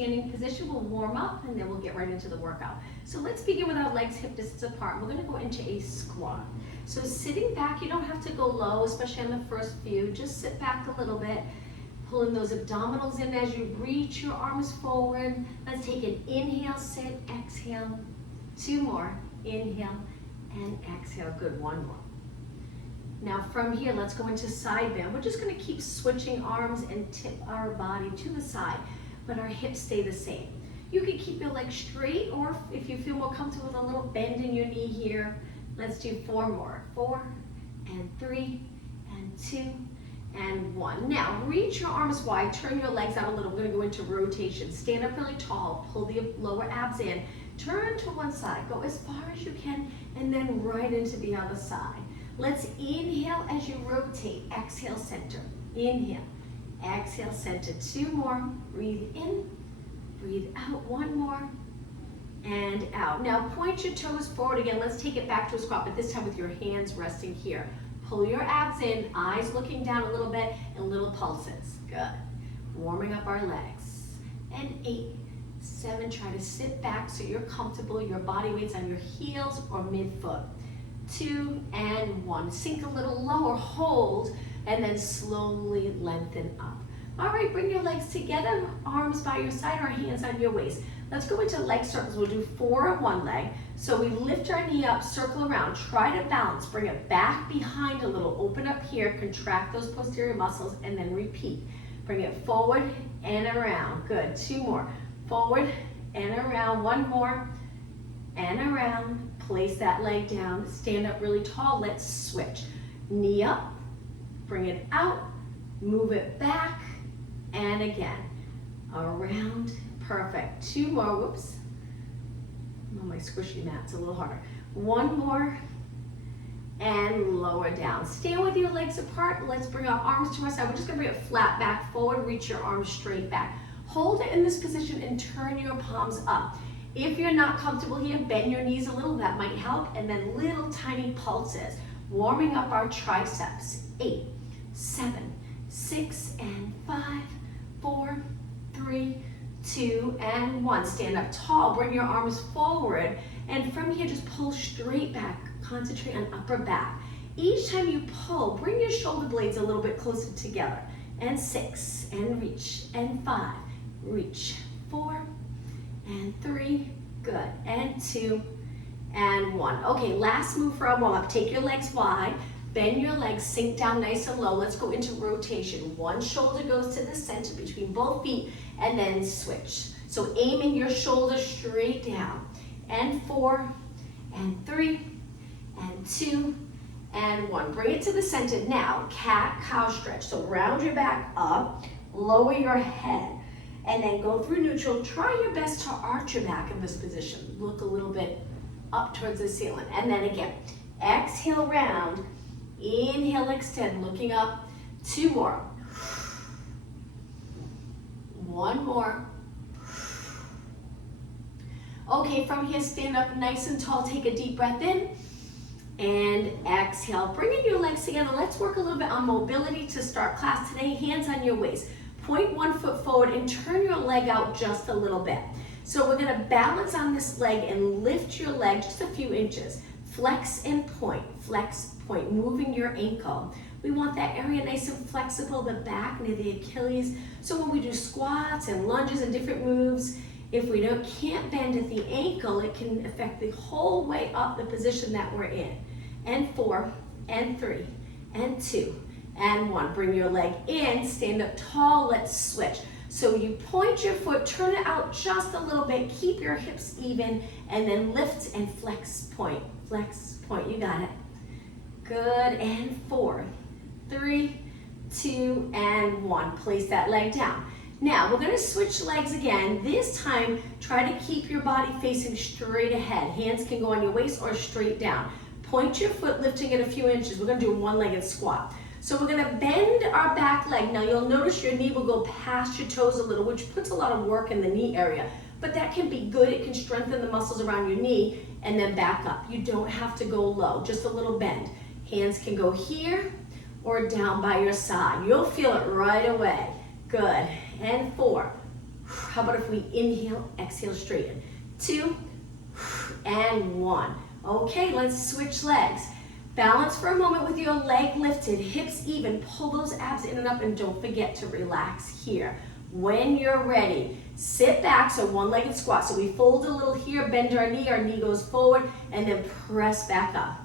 standing position. We'll warm up and then we'll get right into the workout. So let's begin with our legs hip distance apart. We're gonna go into a squat. So sitting back, you don't have to go low, especially on the first few. Just sit back a little bit, pulling those abdominals in as you reach your arms forward. Let's take an inhale, sit, exhale. 2 more, inhale and exhale. Good, 1 more. Now from here, let's go into side bend. We're just gonna keep switching arms and tip our body to the side, but our hips stay the same. You can keep your legs straight, or if you feel more comfortable with a little bend in your knee here, let's do 4 more. 4 and 3 and 2 and 1. Now reach your arms wide, turn your legs out a little. We're gonna go into rotation. Stand up really tall, pull the lower abs in, turn to one side, go as far as you can, and then right into the other side. Let's inhale as you rotate, exhale, center. Inhale, exhale, center. 2 more, breathe in, breathe out. 1 more, and out. Now point your toes forward again. Let's take it back to a squat, but this time with your hands resting here. Pull your abs in, eyes looking down a little bit, and little pulses. Good. Warming up our legs. And 8, 7, try to sit back so you're comfortable. Your body weight's on your heels or midfoot. 2 and 1. Sink a little lower, hold, and then slowly lengthen up. All right, bring your legs together, arms by your side or hands on your waist. Let's go into leg circles. We'll do 4 on one leg. So we lift our knee up, circle around, try to balance, bring it back behind a little, open up here, contract those posterior muscles, and then repeat. Bring it forward and around. Good, 2 more. Forward and around, 1 more, and around. Place that leg down, stand up really tall. Let's switch. Knee up, bring it out, move it back, and again. Around, perfect. 2 more, whoops. Oh, my squishy mat's a little harder. 1 more, and lower down. Stand with your legs apart. Let's bring our arms to our side. We're just gonna bring it flat back forward, reach your arms straight back. Hold it in this position and turn your palms up. If you're not comfortable here, bend your knees a little, that might help, and then little tiny pulses, warming up our triceps. 8, 7, 6, and 5, 4, 3, 2, and 1. Stand up tall, bring your arms forward, and from here, just pull straight back. Concentrate on upper back. Each time you pull, bring your shoulder blades a little bit closer together. And 6, and reach, and 5, reach, 4, and 3, good, and 2, and 1. Okay, last move for our warm-up. Take your legs wide, bend your legs, sink down nice and low. Let's go into rotation. One shoulder goes to the center between both feet, and then switch. So aiming your shoulder straight down. And 4, and 3, and 2, and 1. Bring it to the center. Now, cat-cow stretch. So round your back up, lower your head, and then go through neutral. Try your best to arch your back in this position. Look a little bit up towards the ceiling. And then again, exhale round, inhale, extend, looking up. 2 more. 1 more. Okay, from here, stand up nice and tall. Take a deep breath in and exhale. Bringing your legs together. Let's work a little bit on mobility to start class today. Hands on your waist. Point 1 foot forward and turn your leg out just a little bit. So we're gonna balance on this leg and lift your leg just a few inches. Flex and point, moving your ankle. We want that area nice and flexible, the back near the Achilles. So when we do squats and lunges and different moves, if we can't bend at the ankle, it can affect the whole way up the position that we're in. And 4, and 3, and 2, and 1. Bring your leg in, stand up tall, let's switch. So you point your foot, turn it out just a little bit, keep your hips even, and then lift and flex point, you got it. Good, and 4, 3, 2, and 1. Place that leg down. Now, we're gonna switch legs again. This time, try to keep your body facing straight ahead. Hands can go on your waist or straight down. Point your foot, lifting it a few inches. We're gonna do a one-legged squat. So we're gonna bend our back leg. Now you'll notice your knee will go past your toes a little, which puts a lot of work in the knee area, but that can be good. It can strengthen the muscles around your knee and then back up. You don't have to go low, just a little bend. Hands can go here or down by your side. You'll feel it right away. Good, and 4, How about if we inhale, exhale, straighten. 2 and 1. Okay, let's switch legs. Balance for a moment with your leg lifted, hips even, pull those abs in and up, and don't forget to relax here. When you're ready, sit back, so one-legged squat. So we fold a little here, bend our knee goes forward, and then press back up.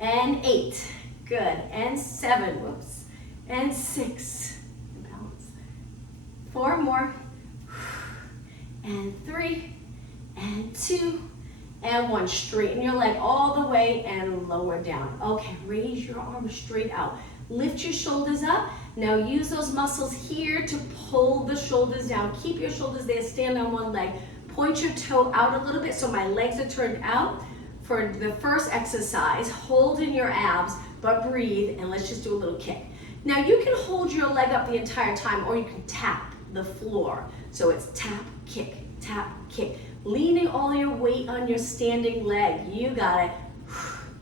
And 8, good, and 7, whoops, and 6, balance. 4 more, and 3, and 2, and 1. Straighten your leg all the way and lower down. Okay, raise your arms straight out. Lift your shoulders up. Now use those muscles here to pull the shoulders down. Keep your shoulders there, stand on one leg. Point your toe out a little bit so my legs are turned out. For the first exercise, hold in your abs, but breathe, and let's just do a little kick. Now you can hold your leg up the entire time, or you can tap the floor. So it's tap, kick, leaning all your weight on your standing leg. You got it.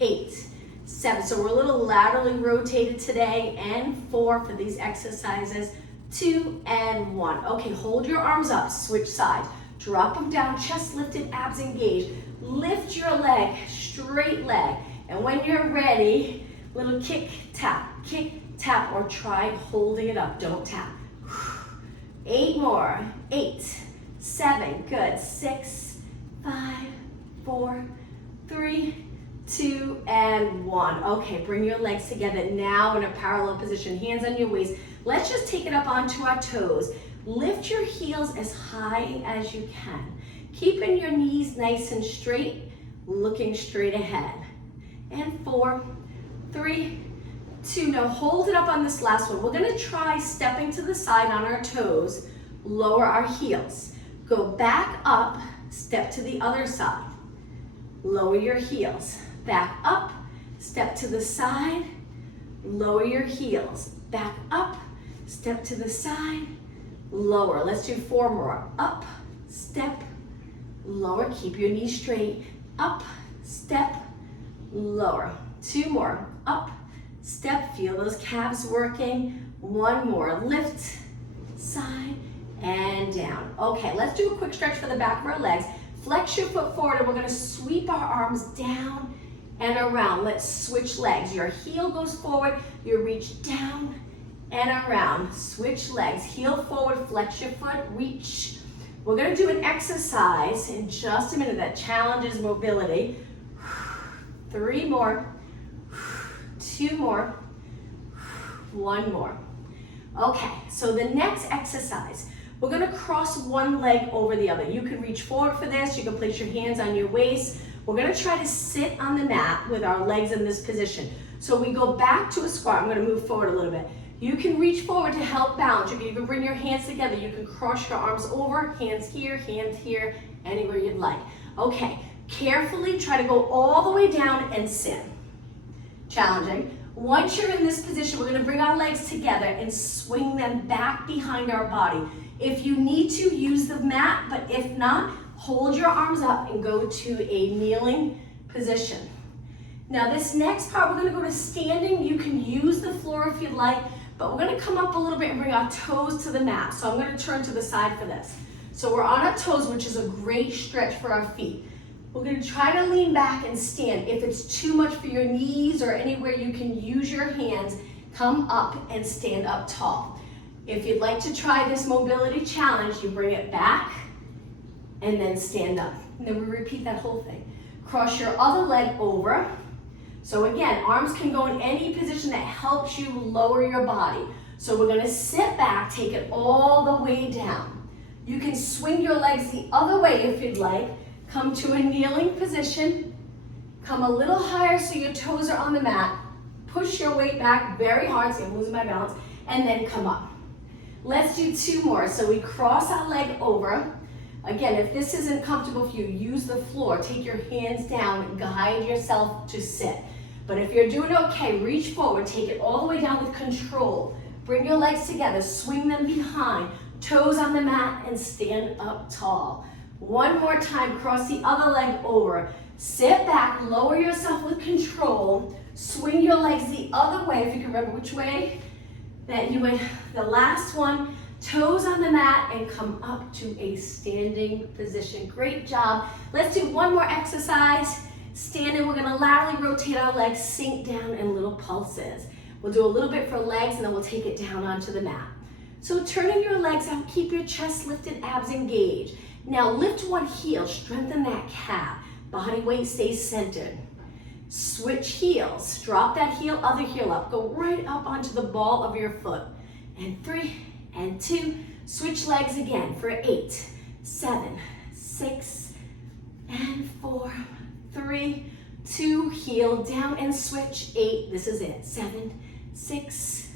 8, 7. So we're a little laterally rotated today, and 4 for these exercises. 2 and 1. Okay, hold your arms up, switch sides. Drop them down, chest lifted, abs engaged. Lift your leg, straight leg. And when you're ready, little kick, tap, or try holding it up. Don't tap. 8 more. 8, 7, good. 6, 5, 4, 3, 2, and 1. Okay, bring your legs together now in a parallel position. Hands on your waist. Let's just take it up onto our toes. Lift your heels as high as you can. Keeping your knees nice and straight, looking straight ahead. And 4, 3, 2. Now hold it up on this last one. We're gonna try stepping to the side on our toes, lower our heels. Go back up, step to the other side. Lower your heels. Back up, step to the side, lower your heels. Back up, step to the side, lower. Let's do 4 more. Up, step, lower. Keep your knees straight. Up, step, lower. 2 more. Up, step. Feel those calves working. 1 more. Lift, side, and down. Okay, let's do a quick stretch for the back of our legs. Flex your foot forward, and we're gonna sweep our arms down and around. Let's switch legs. Your heel goes forward, you reach down and around. Switch legs, heel forward, flex your foot, reach. We're gonna do an exercise in just a minute that challenges mobility. 3 more, 2 more, 1 more. Okay, so the next exercise, we're gonna cross one leg over the other. You can reach forward for this, you can place your hands on your waist. We're gonna try to sit on the mat with our legs in this position. So we go back to a squat. I'm gonna move forward a little bit. You can reach forward to help balance. You can even bring your hands together. You can cross your arms over, hands here, anywhere you'd like. Okay, carefully try to go all the way down and sit. Challenging. Once you're in this position, we're gonna bring our legs together and swing them back behind our body. If you need to, use the mat, but if not, hold your arms up and go to a kneeling position. Now this next part, we're gonna go to standing. You can use the floor if you'd like, but we're gonna come up a little bit and bring our toes to the mat. So I'm gonna turn to the side for this. So we're on our toes, which is a great stretch for our feet. We're gonna try to lean back and stand. If it's too much for your knees or anywhere you can use your hands, come up and stand up tall. If you'd like to try this mobility challenge, you bring it back and then stand up. And then we repeat that whole thing. Cross your other leg over. So again, arms can go in any position that helps you lower your body. So we're gonna sit back, take it all the way down. You can swing your legs the other way if you'd like. Come to a kneeling position. Come a little higher so your toes are on the mat. Push your weight back very hard, so I'm losing my balance, and then come up. Let's do 2 more. So we cross our leg over. Again, if this isn't comfortable for you, use the floor. Take your hands down, guide yourself to sit. But if you're doing okay, reach forward, take it all the way down with control. Bring your legs together, swing them behind, toes on the mat, and stand up tall. 1 more time, cross the other leg over. Sit back, lower yourself with control. Swing your legs the other way, if you can remember which way that you went. The last one, toes on the mat, and come up to a standing position. Great job. Let's do one more exercise. Standing, we're gonna laterally rotate our legs, sink down in little pulses. We'll do a little bit for legs and then we'll take it down onto the mat. So turning your legs out, keep your chest lifted, abs engaged. Now lift one heel, strengthen that calf. Body weight stays centered. Switch heels, drop that heel, other heel up. Go right up onto the ball of your foot. And 3 and 2, switch legs again for 8, 7, 6, and 4, 3, 2, heel down and switch, 8, this is it, 7, 6,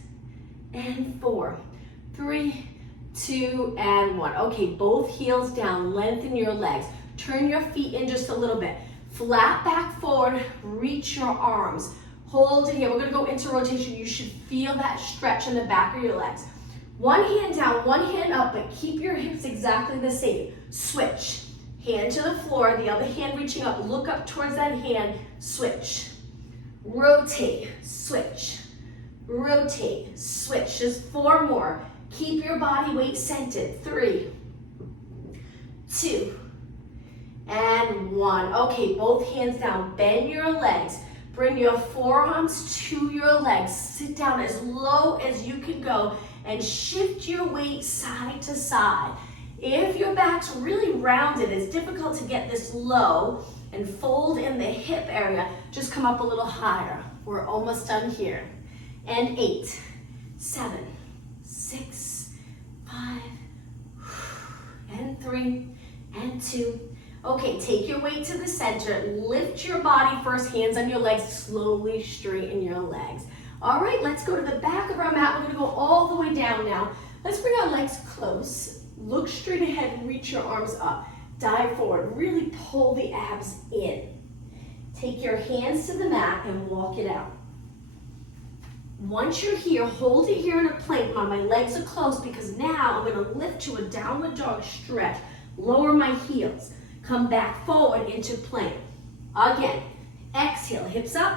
and 4, 3, 2, and 1. Okay, both heels down, lengthen your legs. Turn your feet in just a little bit. Flat back forward, reach your arms. Hold it here. We're gonna go into rotation. You should feel that stretch in the back of your legs. One hand down, one hand up, but keep your hips exactly the same. Switch. Hand to the floor, the other hand reaching up. Look up towards that hand. Switch. Rotate, switch. Rotate, switch. Just 4 more. Keep your body weight centered. 3, 2, and 1. Okay, both hands down. Bend your legs. Bring your forearms to your legs. Sit down as low as you can go and shift your weight side to side. If your back's really rounded, it's difficult to get this low and fold in the hip area. Just come up a little higher. We're almost done here. And 8, 7, 6, 5, and 3, and 2. Okay, take your weight to the center. Lift your body first, hands on your legs. Slowly straighten your legs. All right, let's go to the back of our mat. We're gonna go all the way down now. Let's bring our legs close. Look straight ahead and reach your arms up. Dive forward, really pull the abs in. Take your hands to the mat and walk it out. Once you're here, hold it here in a plank. My legs are closed because now I'm gonna lift to a downward dog stretch. Lower my heels. Come back forward into plank. Again, exhale, hips up.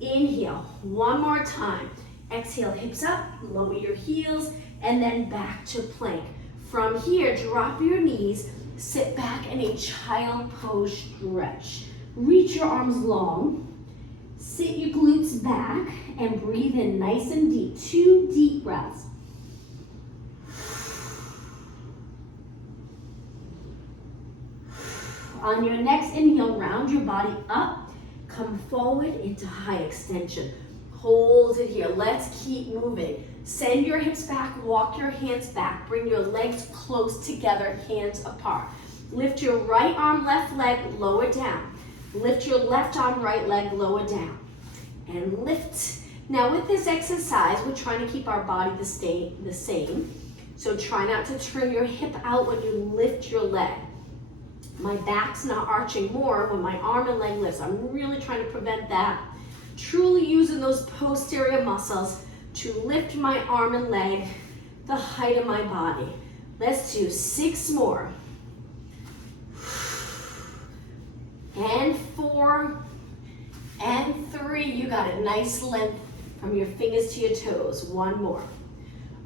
Inhale, one more time. Exhale, hips up, lower your heels, and then back to plank. From here, drop your knees, sit back in a child pose stretch. Reach your arms long, sit your glutes back, and breathe in nice and deep. 2 deep breaths. On your next inhale, round your body up, come forward into high extension. Hold it here. Let's keep moving. Send your hips back, walk your hands back. Bring your legs close together, hands apart. Lift your right arm, left leg, lower down. Lift your left arm, right leg, lower down. And lift. Now with this exercise, we're trying to keep our body the same. So try not to turn your hip out when you lift your leg. My back's not arching more when my arm and leg lifts. I'm really trying to prevent that. Truly using those posterior muscles to lift my arm and leg the height of my body. Let's do 6 more. And 4, and 3. You got it. Nice length from your fingers to your toes. 1 more.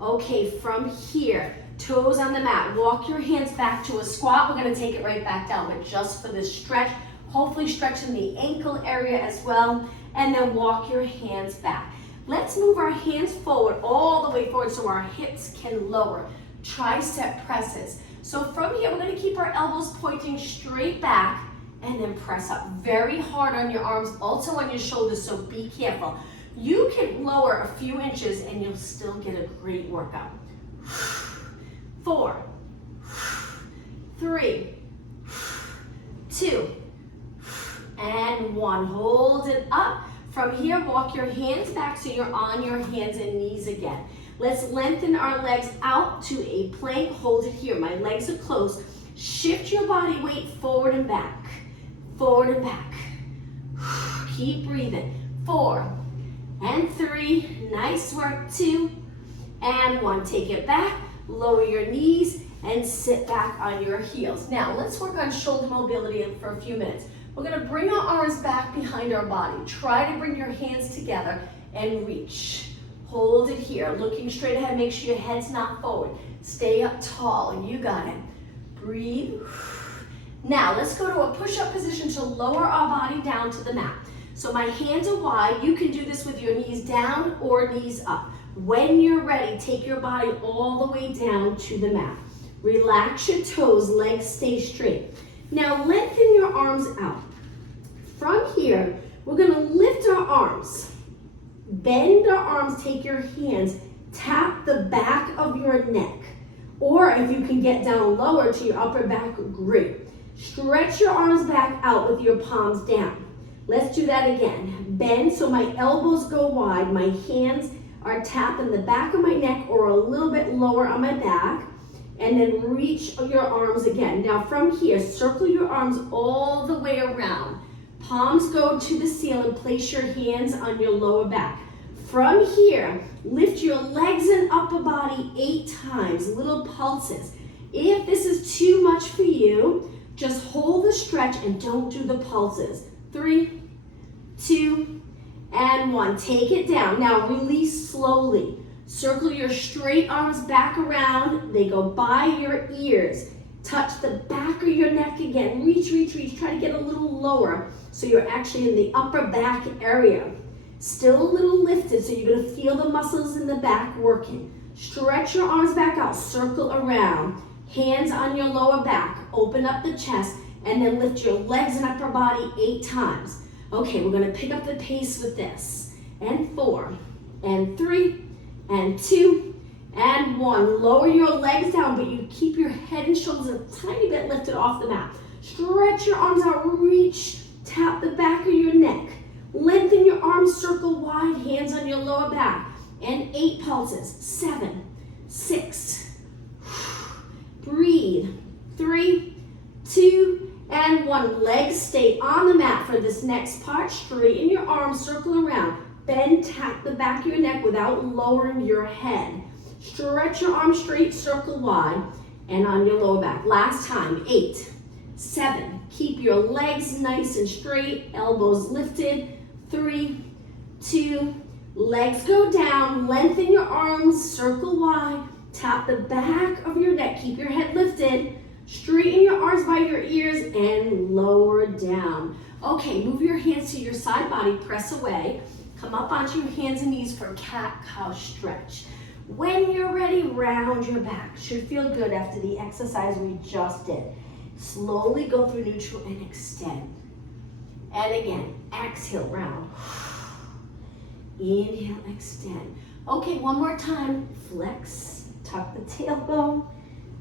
Okay, from here, toes on the mat. Walk your hands back to a squat. We're gonna take it right back down, but just for this stretch, hopefully stretching the ankle area as well, and then walk your hands back. Let's move our hands forward, all the way forward so our hips can lower. Tricep presses. So from here, we're gonna keep our elbows pointing straight back and then press up very hard on your arms, also on your shoulders, so be careful. You can lower a few inches and you'll still get a great workout. 4, 3, 2, and 1. Hold it up. From here, walk your hands back so you're on your hands and knees again. Let's lengthen our legs out to a plank. Hold it here. My legs are closed. Shift your body weight forward and back. Forward and back. Keep breathing. 4, and 3. Nice work. 2, and 1. Take it back. Lower your knees and sit back on your heels. Now, let's work on shoulder mobility for a few minutes. We're gonna bring our arms back behind our body. Try to bring your hands together and reach. Hold it here, looking straight ahead. Make sure your head's not forward. Stay up tall. You got it. Breathe. Now, let's go to a push-up position to lower our body down to the mat. So my hands are wide. You can do this with your knees down or knees up. When you're ready, take your body all the way down to the mat. Relax your toes, legs stay straight. Now lengthen your arms out. From here, we're gonna lift our arms. Bend our arms, take your hands, tap the back of your neck. Or if you can get down lower to your upper back, great. Stretch your arms back out with your palms down. Let's do that again. Bend so my elbows go wide, my hands are tapping the back of my neck or a little bit lower on my back. And then reach your arms again. Now from here, circle your arms all the way around. Palms go to the ceiling, place your hands on your lower back. From here, lift your legs and upper body 8 times, little pulses. If this is too much for you, just hold the stretch and don't do the pulses. 3, 2, and 1. Take it down. Now release slowly. Circle your straight arms back around. They go by your ears. Touch the back of your neck again. Reach, reach, reach. Try to get a little lower so you're actually in the upper back area. Still a little lifted, so you're going to feel the muscles in the back working. Stretch your arms back out. Circle around. Hands on your lower back. Open up the chest and then lift your legs and upper body 8 times. Okay, we're going to pick up the pace with this. And 4, and 3, and 2, and 1. Lower your legs down, but you keep your head and shoulders a tiny bit lifted off the mat. Stretch your arms out, reach, tap the back of your neck. Lengthen your arms, circle wide, hands on your lower back. And 8 pulses. 7, 6, breathe. 3, 2, and 1. Legs stay on the mat for this next part. Straighten your arms, circle around. Bend, tap the back of your neck without lowering your head. Stretch your arms straight, circle wide, and on your lower back. Last time, 8, 7. Keep your legs nice and straight, elbows lifted. 3, 2, legs go down. Lengthen your arms, circle wide. Tap the back of your neck. Keep your head lifted. Straighten your arms by your ears and lower down. Okay, move your hands to your side body, press away. Come up onto your hands and knees for cat-cow stretch. When you're ready, round your back. Should feel good after the exercise we just did. Slowly go through neutral and extend. And again, exhale, round. Inhale, extend. Okay, one more time. Flex, tuck the tailbone,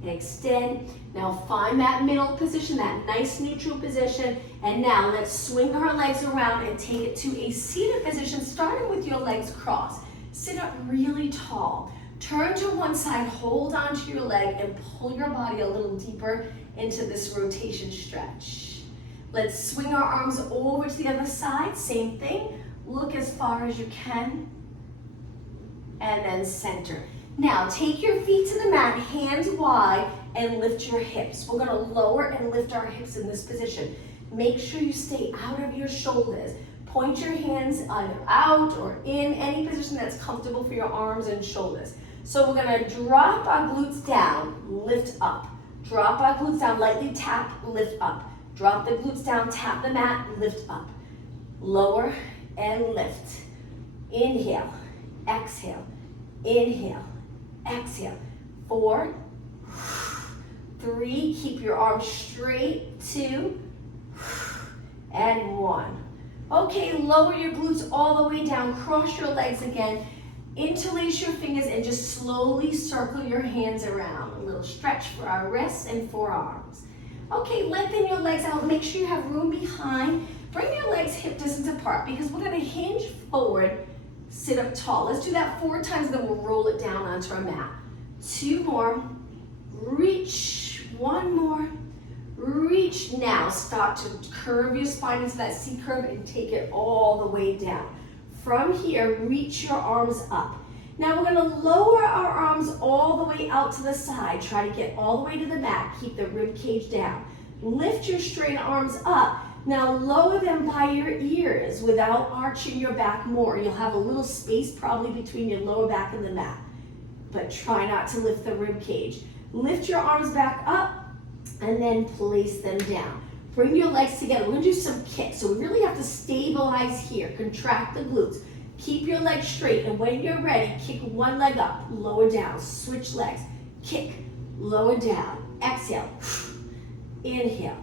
extend. Now find that middle position, that nice neutral position. And now let's swing our legs around and take it to a seated position, starting with your legs crossed. Sit up really tall. Turn to one side, hold onto your leg, and pull your body a little deeper into this rotation stretch. Let's swing our arms over to the other side. Same thing. Look as far as you can. And then center. Now take your feet to the mat, hands wide, and lift your hips. We're gonna lower and lift our hips in this position. Make sure you stay out of your shoulders. Point your hands either out or in, any position that's comfortable for your arms and shoulders. So we're gonna drop our glutes down, lift up. Drop our glutes down, lightly tap, lift up. Drop the glutes down, tap the mat, lift up. Lower and lift. Inhale, exhale, inhale, exhale. 4, 3, keep your arms straight, 2, and 1. Okay, lower your glutes all the way down, cross your legs again, interlace your fingers and just slowly circle your hands around. A little stretch for our wrists and forearms. Okay, lengthen your legs out, make sure you have room behind. Bring your legs hip distance apart because we're gonna hinge forward, sit up tall. Let's do that 4 times, then we'll roll it down onto our mat. 2 more, reach, 1 more, reach. Now start to curve your spine into that C curve and take it all the way down. From here, reach your arms up. Now we're gonna lower our arms all the way out to the side. Try to get all the way to the back. Keep the rib cage down. Lift your straight arms up. Now lower them by your ears without arching your back more. You'll have a little space probably between your lower back and the mat. But try not to lift the rib cage. Lift your arms back up and then place them down. Bring your legs together. We're gonna do some kicks. So we really have to stabilize here. Contract the glutes. Keep your legs straight, and when you're ready, kick one leg up, lower down, switch legs. Kick, lower down, exhale. Inhale,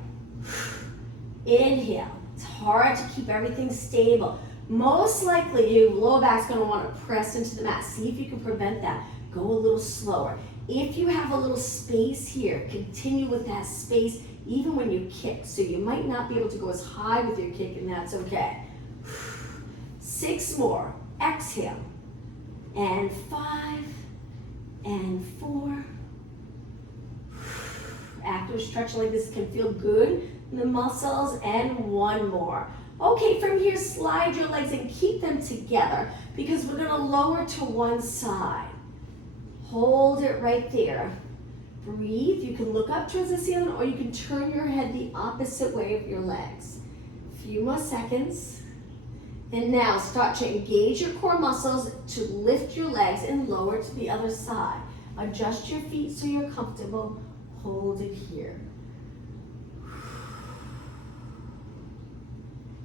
inhale. It's hard to keep everything stable. Most likely your lower back's gonna wanna press into the mat. See if you can prevent that. Go a little slower. If you have a little space here, continue with that space even when you kick. So you might not be able to go as high with your kick, and that's okay. 6 more. Exhale. And 5 and 4. Active stretch like this can feel good in the muscles, and 1 more. Okay, from here, slide your legs and keep them together because we're gonna lower to one side. Hold it right there. Breathe. You can look up towards the ceiling or you can turn your head the opposite way of your legs. A few more seconds. And now start to engage your core muscles to lift your legs and lower to the other side. Adjust your feet so you're comfortable. Hold it here.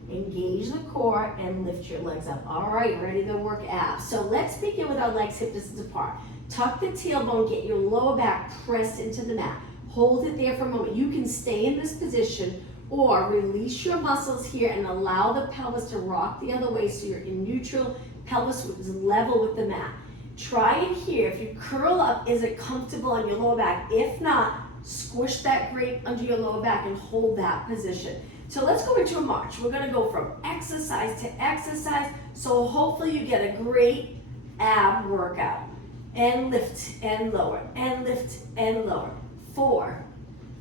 Engage the core and lift your legs up. All right, ready to work abs. So let's begin with our legs hip distance apart. Tuck the tailbone, get your lower back pressed into the mat. Hold it there for a moment. You can stay in this position or release your muscles here and allow the pelvis to rock the other way so you're in neutral. Pelvis is level with the mat. Try it here. If you curl up, is it comfortable on your lower back? If not, squish that grate under your lower back and hold that position. So let's go into a march. We're gonna go from exercise to exercise. So hopefully you get a great ab workout. And lift and lower, and lift and lower. 4,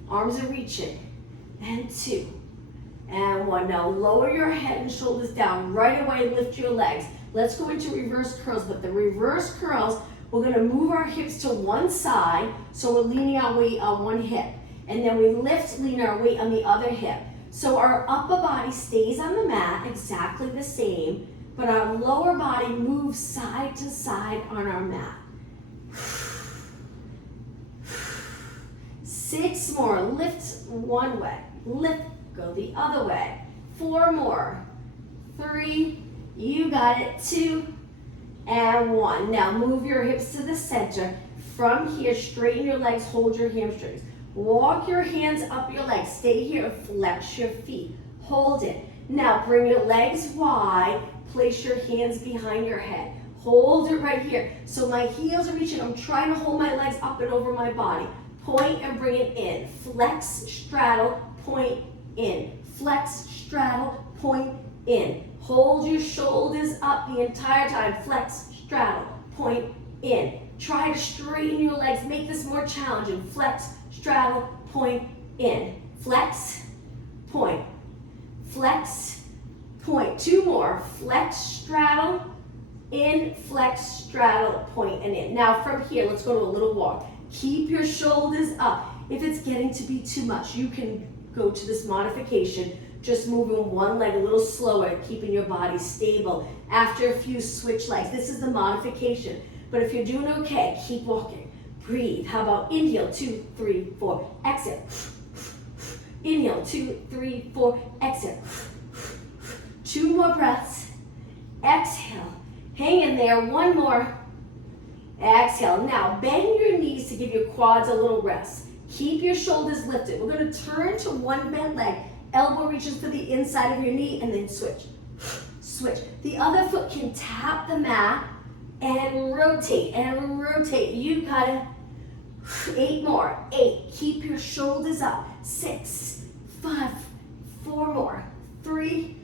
arms are reaching, and 2, and 1. Now lower your head and shoulders down. Right away, lift your legs. Let's go into reverse curls, but the reverse curls, we're gonna move our hips to one side, so we're leaning our weight on one hip. And then we lift, lean our weight on the other hip. So our upper body stays on the mat, exactly the same, but our lower body moves side to side on our mat. 6 more, lift one way, lift, go the other way. 4 more, 3, you got it, 2, and 1. Now move your hips to the center. From here, straighten your legs, hold your hamstrings. Walk your hands up your legs, stay here, flex your feet, hold it. Now bring your legs wide, place your hands behind your head. Hold it right here. So my heels are reaching. I'm trying to hold my legs up and over my body. Point and bring it in. Flex, straddle, point in. Flex, straddle, point in. Hold your shoulders up the entire time. Flex, straddle, point in. Try to straighten your legs. Make this more challenging. Flex, straddle, point in. Flex, point. Flex, point. 2 more. Flex, straddle, in, flex, straddle, point, and in. Now from here, let's go to a little walk. Keep your shoulders up. If it's getting to be too much, you can go to this modification, just moving one leg a little slower, keeping your body stable. After a few, switch legs. This is the modification. But if you're doing okay, keep walking. Breathe. How about inhale, 2, 3, 4, exhale. Inhale, 2, 3, 4, exhale. 2 more breaths. Exhale. Hang in there, 1 more. Exhale. Now bend your knees to give your quads a little rest. Keep your shoulders lifted. We're going to turn to one bent leg. Elbow reaches for the inside of your knee and then switch. Switch. The other foot can tap the mat and rotate and rotate. You got it. 8 more. 8. Keep your shoulders up. 6, 5, 4 more. 3,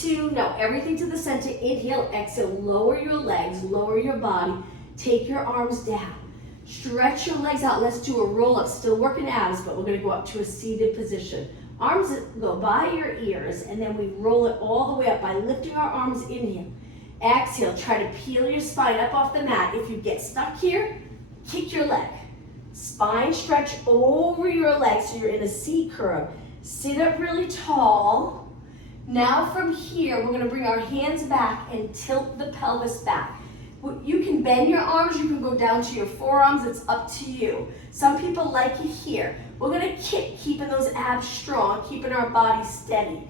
2. Now everything to the center. Inhale, exhale. Lower your legs, lower your body. Take your arms down. Stretch your legs out. Let's do a roll up. Still working abs, but we're going to go up to a seated position. Arms go by your ears, and then we roll it all the way up by lifting our arms. Inhale. Exhale. Try to peel your spine up off the mat. If you get stuck here, kick your leg. Spine stretch over your legs so you're in a C curve. Sit up really tall. Now from here, we're gonna bring our hands back and tilt the pelvis back. You can bend your arms, you can go down to your forearms, it's up to you. Some people like it here. We're gonna kick, keeping those abs strong, keeping our body steady.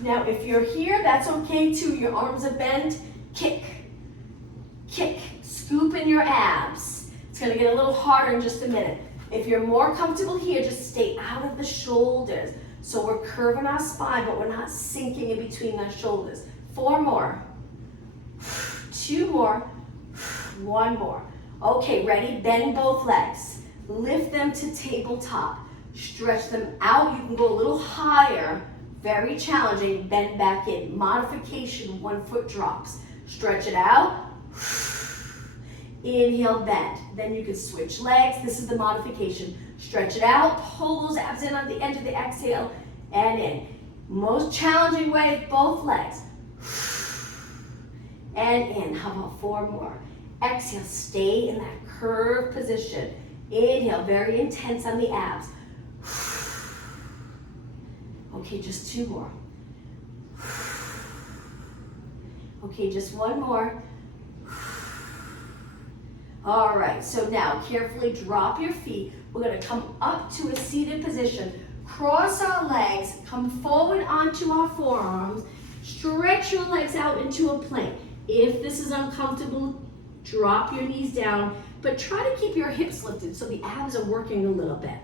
Now if you're here, that's okay too. Your arms are bent, kick, kick, scoop in your abs. It's gonna get a little harder in just a minute. If you're more comfortable here, just stay out of the shoulders. So we're curving our spine, but we're not sinking in between our shoulders. 4 more. 2 more. 1 more. Okay, ready? Bend both legs. Lift them to tabletop. Stretch them out. You can go a little higher. Very challenging. Bend back in. Modification, 1 foot drops. Stretch it out. Inhale, bend. Then you can switch legs. This is the modification. Stretch it out. Pull those abs in on the end of the exhale and in. Most challenging way, both legs. And in. How about 4 more? Exhale, stay in that curved position. Inhale, very intense on the abs. Okay, just 2 more. Okay, just 1 more. All right, so now carefully drop your feet. We're gonna come up to a seated position. Cross our legs, come forward onto our forearms. Stretch your legs out into a plank. If this is uncomfortable, drop your knees down, but try to keep your hips lifted so the abs are working a little bit.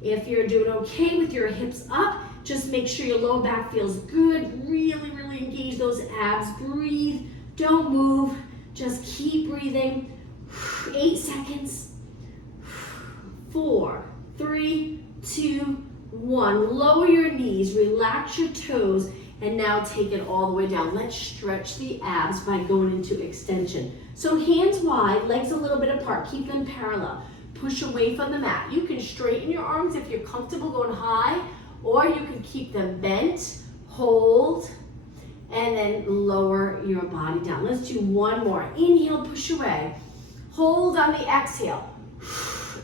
If you're doing okay with your hips up, just make sure your lower back feels good. Really, really engage those abs. Breathe, don't move, just keep breathing. 8 seconds. 4, 3, 2, 1. Lower your knees, relax your toes, and now take it all the way down. Let's stretch the abs by going into extension. So hands wide, legs a little bit apart, keep them parallel. Push away from the mat. You can straighten your arms if you're comfortable going high, or you can keep them bent, hold, and then lower your body down. Let's do 1 more. Inhale, push away. Hold on the exhale.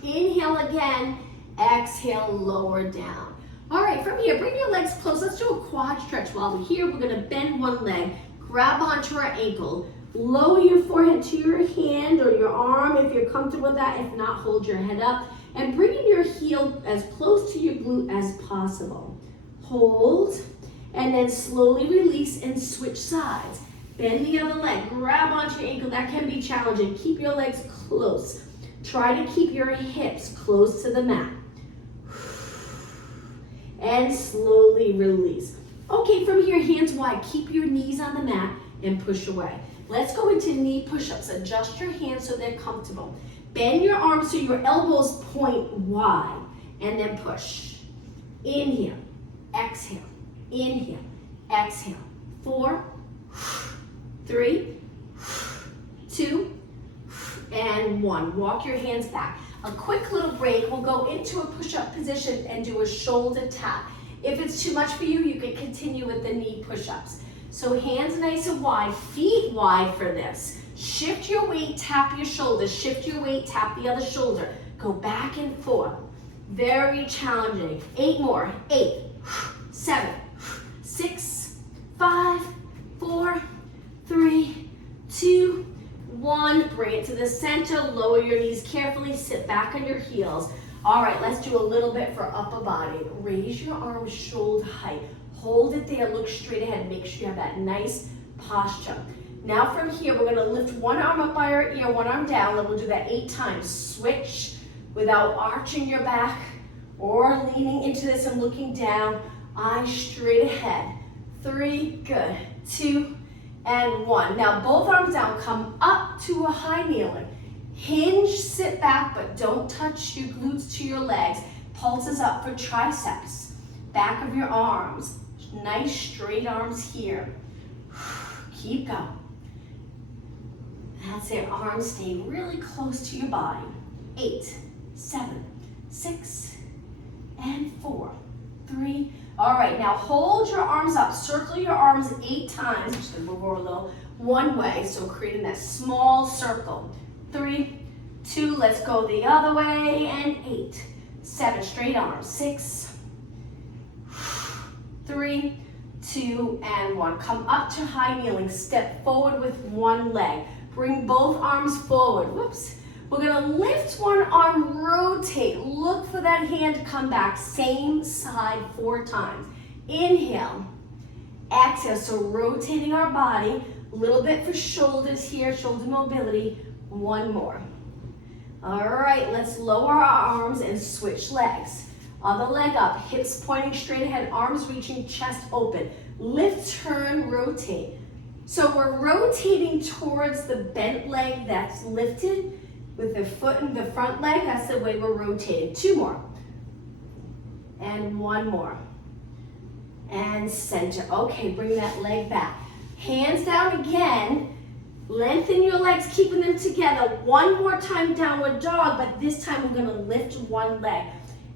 Inhale again. Exhale, lower down. All right, from here, bring your legs close. Let's do a quad stretch. While we're here, we're gonna bend one leg, grab onto our ankle, lower your forehead to your hand or your arm if you're comfortable with that. If not, hold your head up and bring your heel as close to your glute as possible. Hold, and then slowly release and switch sides. Bend the other leg, grab onto your ankle. That can be challenging. Keep your legs close. Try to keep your hips close to the mat. And slowly release. Okay, from here, hands wide. Keep your knees on the mat and push away. Let's go into knee push-ups. Adjust your hands so they're comfortable. Bend your arms so your elbows point wide, and then push. Inhale, exhale, inhale, exhale. 4, 3, 2, and 1. Walk your hands back. A quick little break. We'll go into a push-up position and do a shoulder tap. If it's too much for you, you can continue with the knee push-ups. So hands nice and wide, feet wide for this. Shift your weight, tap your shoulder. Shift your weight, tap the other shoulder. Go back and forth. Very challenging. 8 more. 8, 7, 6, 5, 4, 3, 2, 1. Bring it to the center. Lower your knees carefully. Sit back on your heels. All right, let's do a little bit for upper body. Raise your arms shoulder height. Hold it there. Look straight ahead. Make sure you have that nice posture. Now from here, we're going to lift one arm up by our ear, one arm down, and we'll do that 8 times. Switch without arching your back or leaning into this and looking down. Eyes straight ahead. 3, good. 2, and 1. Now both arms down. Come up to a high kneeling. Hinge, sit back, but don't touch your glutes to your legs. Pulses up for triceps. Back of your arms. Nice straight arms here. Keep going. That's it. Arms stay really close to your body. 8, 7, 6, and 4, 3. All right, now hold your arms up. Circle your arms 8 times. I'm just gonna move over a little. One way, so creating that small circle. 3, 2, let's go the other way, and 8, 7, straight arms. 6, 3, 2, and 1. Come up to high kneeling. Step forward with one leg. Bring both arms forward. Whoops. We're going to lift one arm, rotate. Look for that hand to come back. Same side 4 times. Inhale. Exhale. So rotating our body. A little bit for shoulders here, shoulder mobility. One more. All right, let's lower our arms and switch legs. Other leg up, hips pointing straight ahead, arms reaching, chest open. Lift, turn, rotate. So we're rotating towards the bent leg that's lifted with the foot in the front leg. That's the way we're rotating. 2 more. And 1 more. And center. Okay, bring that leg back. Hands down again. Lengthen your legs, keeping them together. 1 more time, downward dog, but this time we're gonna lift one leg.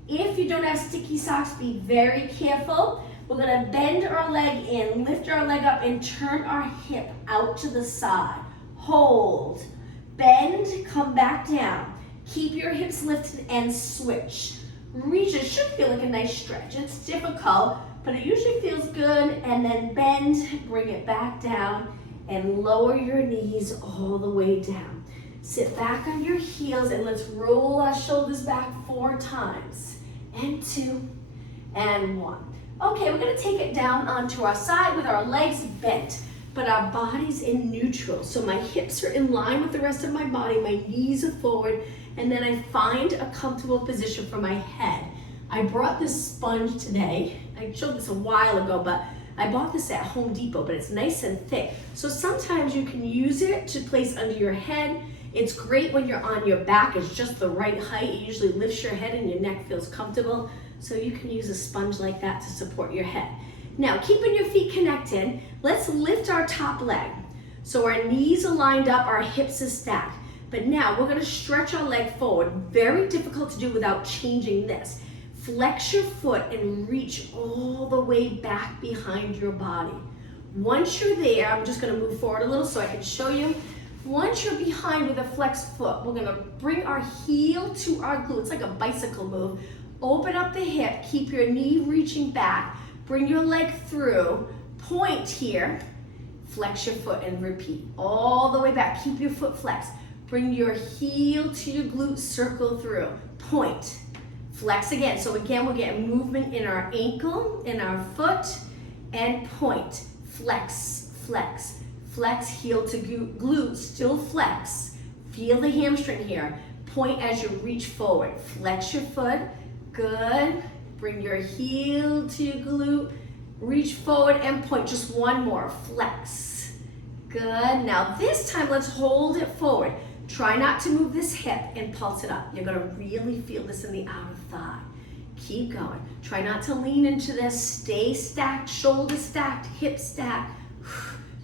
If you don't have sticky socks, be very careful. We're gonna bend our leg in, lift our leg up, and turn our hip out to the side. Hold, bend, come back down. Keep your hips lifted and switch. Reach, it should feel like a nice stretch. It's difficult, but it usually feels good. And then bend, bring it back down, and lower your knees all the way down. Sit back on your heels and let's roll our shoulders back 4 times. And 2, and 1. Okay, we're gonna take it down onto our side with our legs bent, but our body's in neutral. So my hips are in line with the rest of my body, my knees are forward, and then I find a comfortable position for my head. I brought this sponge today. I showed this a while ago, but I bought this at Home Depot, but it's nice and thick. So sometimes you can use it to place under your head. It's great when you're on your back. It's just the right height. It usually lifts your head and your neck feels comfortable. So you can use a sponge like that to support your head. Now, keeping your feet connected, let's lift our top leg. So our knees are lined up, our hips are stacked. But now we're gonna stretch our leg forward. Very difficult to do without changing this. Flex your foot and reach all the way back behind your body. Once you're there, I'm just gonna move forward a little so I can show you. Once you're behind with a flexed foot, we're gonna bring our heel to our glute. It's like a bicycle move. Open up the hip, keep your knee reaching back. Bring your leg through, point here, flex your foot and repeat. All the way back, keep your foot flexed. Bring your heel to your glute, circle through, point. Flex again. So again, we're getting movement in our ankle, in our foot, and point. Flex, flex, flex, heel to glute, still flex. Feel the hamstring here. Point as you reach forward. Flex your foot, good. Bring your heel to your glute, reach forward and point. Just 1 more, flex. Good, now this time let's hold it forward. Try not to move this hip and pulse it up. You're gonna really feel this in the outer thigh. Keep going. Try not to lean into this. Stay stacked, shoulder stacked, hip stacked.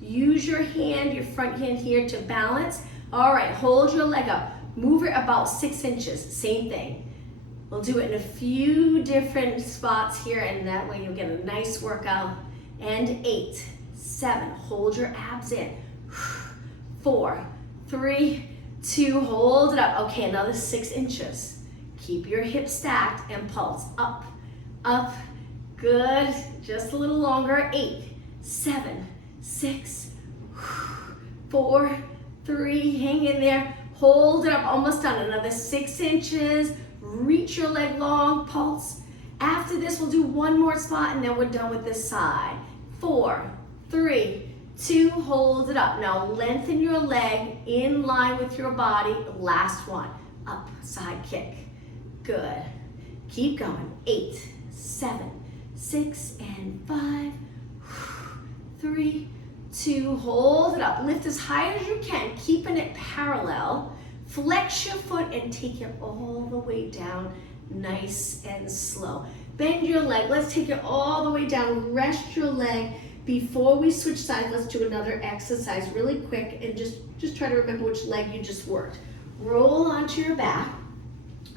Use your hand, your front hand here to balance. All right, hold your leg up. Move it about 6 inches, same thing. We'll do it in a few different spots here, and that way you'll get a nice workout. And 8, 7, hold your abs in. 4, 3, 2, hold it up. Okay, another 6 inches. Keep your hips stacked and pulse up, up, good. Just a little longer. 8, 7, 6, 4, 3, hang in there. Hold it up, almost done. Another 6 inches. Reach your leg long, pulse. After this, we'll do 1 more spot and then we're done with this side. 4, 3, 2, hold it up. Now lengthen your leg in line with your body. Last one, up, side kick. Good. Keep going. 8, 7, 6, and 5, 3, 2, hold it up. Lift as high as you can, keeping it parallel. Flex your foot and take it all the way down, nice and slow. Bend your leg. Let's take it all the way down. Rest your leg. Before we switch sides, let's do another exercise really quick and just try to remember which leg you just worked. Roll onto your back.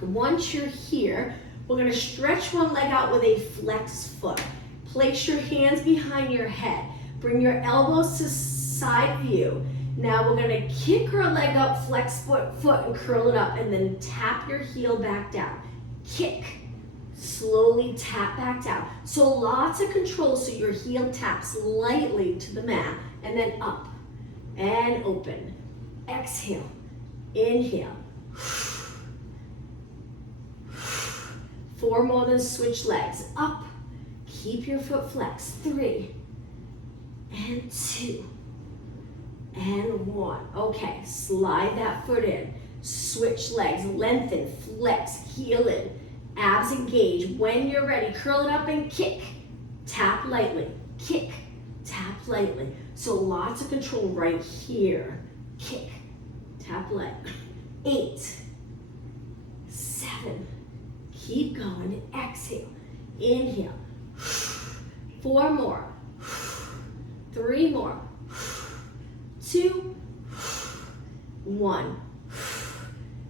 Once you're here, we're going to stretch one leg out with a flexed foot. Place your hands behind your head. Bring your elbows to side view. Now we're gonna kick our leg up, flex foot and curl it up, and then tap your heel back down. Kick, Slowly tap back down. So lots of control, so your heel taps lightly to the mat, and then up and open. Exhale, inhale. 4 more, then switch legs. Up, keep your foot flexed. 3 and 2 and 1. Okay, slide that foot in. Switch legs, lengthen, flex, heel in. Abs engage. When you're ready, curl it up and kick. Tap lightly. Kick. Tap lightly. So lots of control right here. Kick. Tap lightly. 8, 7. Keep going. Exhale. Inhale. 4 more. 3 more. 2, 1.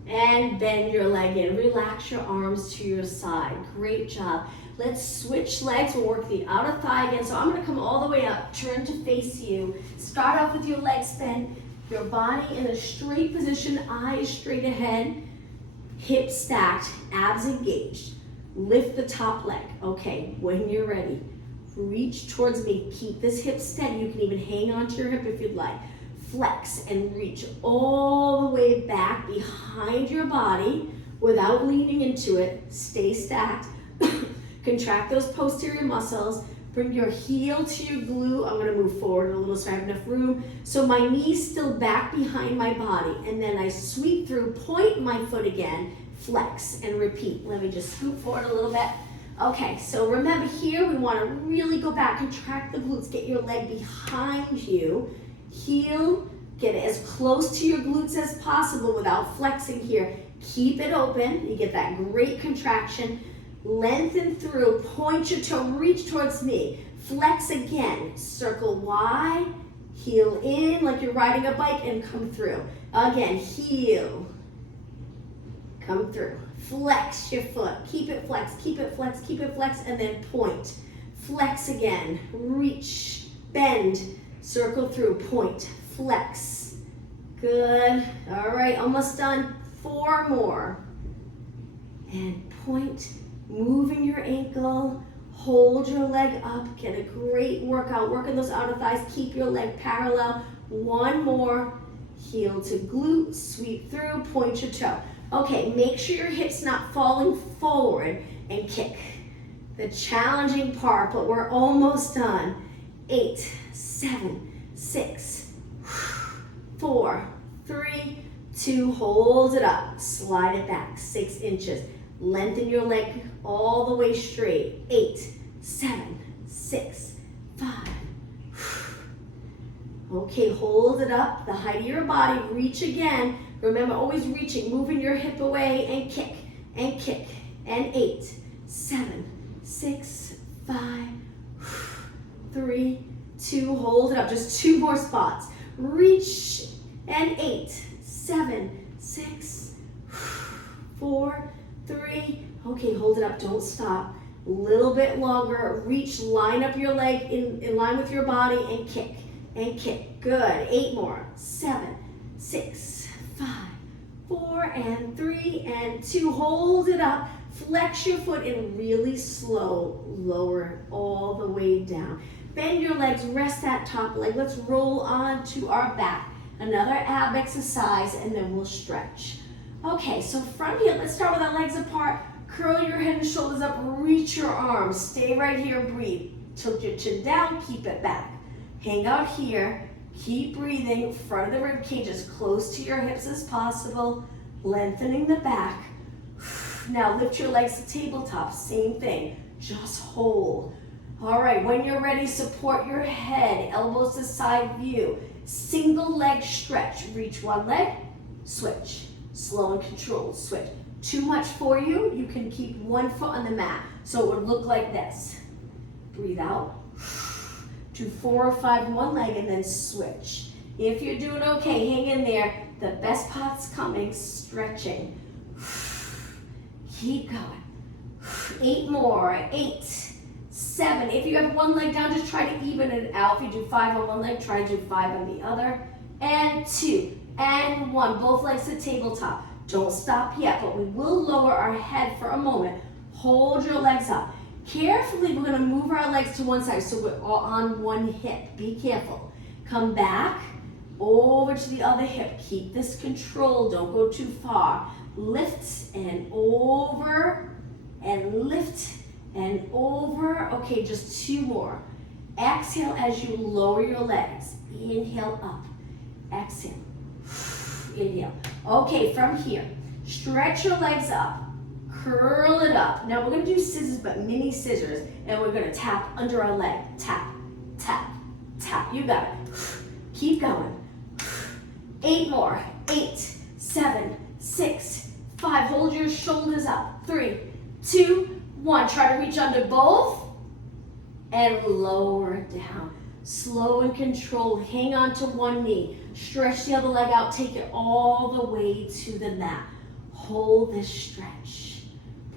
And bend your leg in. Relax your arms to your side. Great job. Let's switch legs. We'll work the outer thigh again. So I'm going to come all the way up, turn to face you. Start off with your legs bent, your body in a straight position, eyes straight ahead, hips stacked, abs engaged. Lift the top leg. Okay, when you're ready, reach towards me. Keep this hip steady. You can even hang onto your hip if you'd like. Flex and reach all the way back behind your body without leaning into it. Stay stacked. Contract those posterior muscles. Bring your heel to your glute. I'm going to move forward a little so I have enough room. So my knee's still back behind my body. And then I sweep through, point my foot again, flex and repeat. Let me just scoot forward a little bit. Okay, so remember here, we want to really go back, contract the glutes, get your leg behind you. Heel, get it as close to your glutes as possible without flexing here. Keep it open. You get that great contraction. Lengthen through, point your toe, reach towards me. Flex again. Circle wide, heel in like you're riding a bike and come through. Again, heel, come through. Flex your foot. Keep it flexed, keep it flexed, keep it flexed, and then point. Flex again. Reach, bend. Circle through, point, flex. Good. All right, almost done. 4 more. And point, moving your ankle, hold your leg up, get a great workout. Working those outer thighs, keep your leg parallel. 1 more, heel to glute, sweep through, point your toe. Okay, make sure your hips not falling forward and kick. The challenging part, but we're almost done. 8, 7, 6, 4, 3, 2, hold it up, slide it back, 6 inches. Lengthen your leg all the way straight. 8, 7, 6, 5. Okay, hold it up, the height of your body, reach again. Remember, always reaching, moving your hip away and kick, and kick. And 8, 7, 6, 5, 3, 2, hold it up, just 2 more spots. Reach, and 8, 7, 6, 4, 3. Okay, hold it up, don't stop. A little bit longer, reach, line up your leg in line with your body and kick, and kick. Good, 8 more, 7, 6, 5, 4, and 3, and 2. Hold it up, flex your foot and really slow, lower all the way down. Bend your legs, rest that top leg. Let's roll onto our back. Another ab exercise, and then we'll stretch. Okay, so from here, let's start with our legs apart. Curl your head and shoulders up, reach your arms. Stay right here, breathe. Tilt your chin down, keep it back. Hang out here, keep breathing. Front of the rib cage as close to your hips as possible. Lengthening the back. Now lift your legs to tabletop, same thing. Just hold. All right, when you're ready, support your head, elbows to side view. Single leg stretch. Reach one leg, switch. Slow and controlled, switch. Too much for you, you can keep one foot on the mat. So it would look like this. Breathe out. Do 4 or 5 in one leg and then switch. If you're doing okay, hang in there. The best part's coming, stretching. Keep going. 8 more, 8, 7. If you have one leg down, just try to even it out. If you do 5 on one leg, try to do 5 on the other. And 2, and 1. Both legs to tabletop. Don't stop yet, but we will lower our head for a moment. Hold your legs up. Carefully, we're gonna move our legs to one side so we're all on one hip. Be careful. Come back, over to the other hip. Keep this control, don't go too far. Lift and over, and lift and over. Okay, just 2 more. Exhale as you lower your legs. Inhale up, exhale, inhale. Okay, from here, stretch your legs up, curl it up. Now we're gonna do scissors, but mini scissors, and we're gonna tap under our leg. Tap, tap, tap. You got it. Keep going. 8 more. 8, 7, 6, 5. Hold your shoulders up. 3, 2, 1. Try to reach under both and lower it down. Slow and controlled. Hang on to one knee. Stretch the other leg out. Take it all the way to the mat. Hold this stretch.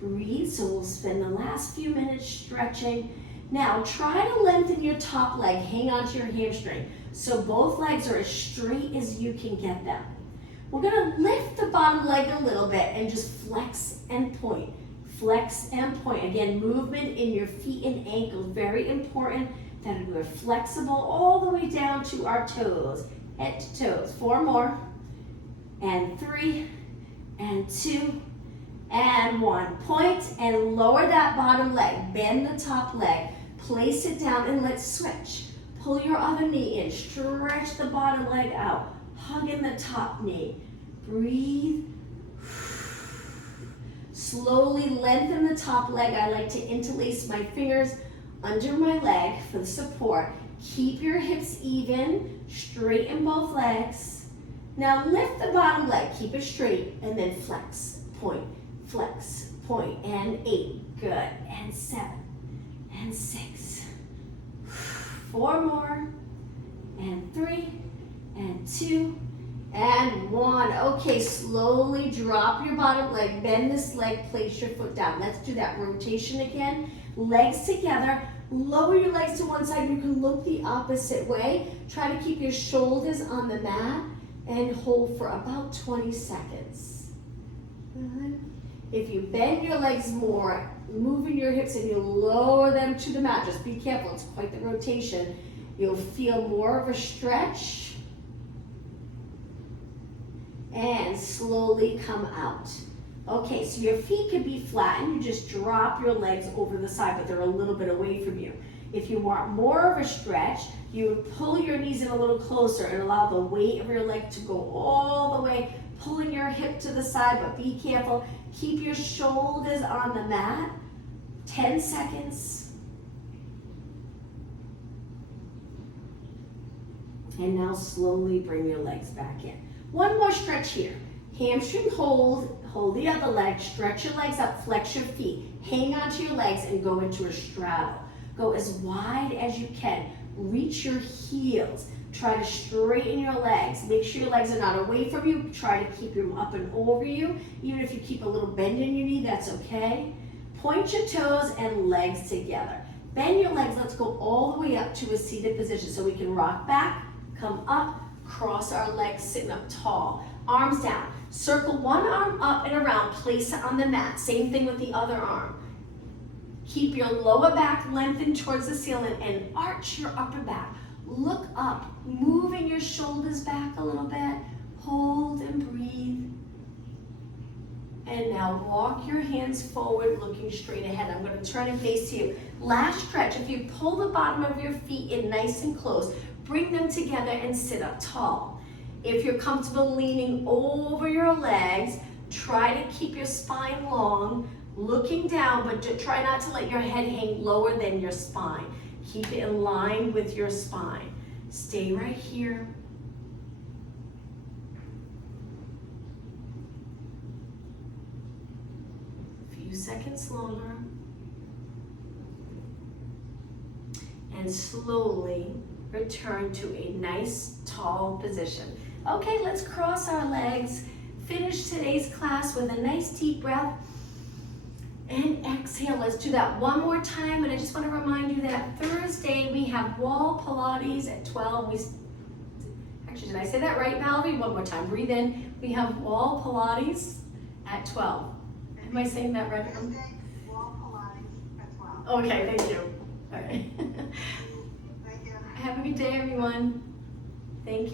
Breathe. So we'll spend the last few minutes stretching. Now try to lengthen your top leg. Hang on to your hamstring. So both legs are as straight as you can get them. We're gonna lift the bottom leg a little bit and just flex and point. Flex and point. Again, movement in your feet and ankles. Very important that we're flexible all the way down to our toes. Head to toes. 4 more. And 3, and 2, and 1. Point and lower that bottom leg. Bend the top leg. Place it down and let's switch. Pull your other knee in. Stretch the bottom leg out. Hug in the top knee. Breathe. Slowly lengthen the top leg. I like to interlace my fingers under my leg for the support. Keep your hips even. Straighten both legs. Now lift the bottom leg. Keep it straight and then flex, point, and 8. Good. And 7, and 6. 4 more. And 3, and 2, and 1. Okay, slowly drop your bottom leg. Bend this leg, place your foot down. Let's do that rotation again. Legs together. Lower your legs to one side. You can look the opposite way. Try to keep your shoulders on the mat and hold for about 20 seconds. Good. If you bend your legs more, moving your hips and you lower them to the mat, just be careful, it's quite the rotation. You'll feel more of a stretch and slowly come out. Okay, so your feet could be flat and you just drop your legs over the side, but they're a little bit away from you. If you want more of a stretch, you would pull your knees in a little closer and allow the weight of your leg to go all the way, pulling your hip to the side, but be careful. Keep your shoulders on the mat. 10 seconds. And now slowly bring your legs back in. One more stretch here. Hamstring hold the other leg, stretch your legs up, flex your feet, hang onto your legs and go into a straddle. Go as wide as you can. Reach your heels. Try to straighten your legs. Make sure your legs are not away from you. Try to keep them up and over you. Even if you keep a little bend in your knee, that's okay. Point your toes and legs together. Bend your legs. Let's go all the way up to a seated position so we can rock back, come up, cross our legs, sitting up tall. Arms down. Circle one arm up and around. Place it on the mat. Same thing with the other arm. Keep your lower back lengthened towards the ceiling and arch your upper back. Look up, moving your shoulders back a little bit. Hold and breathe. And now walk your hands forward, looking straight ahead. I'm going to turn and face you. Last stretch. If you pull the bottom of your feet in nice and close, bring them together and sit up tall. If you're comfortable leaning over your legs, try to keep your spine long, looking down, but try not to let your head hang lower than your spine. Keep it in line with your spine. Stay right here. A few seconds longer. And slowly return to a nice tall position. Okay, let's cross our legs. Finish today's class with a nice deep breath. And exhale. Let's do that one more time. And I just want to remind you that Thursday we have wall Pilates at 12. Actually, did I say that right, Mallory? One more time. Breathe in. We have wall Pilates at 12. Am I saying that right? Thursday, wall Okay, thank you. All right. Thank you. Have a good day, everyone. Thank you.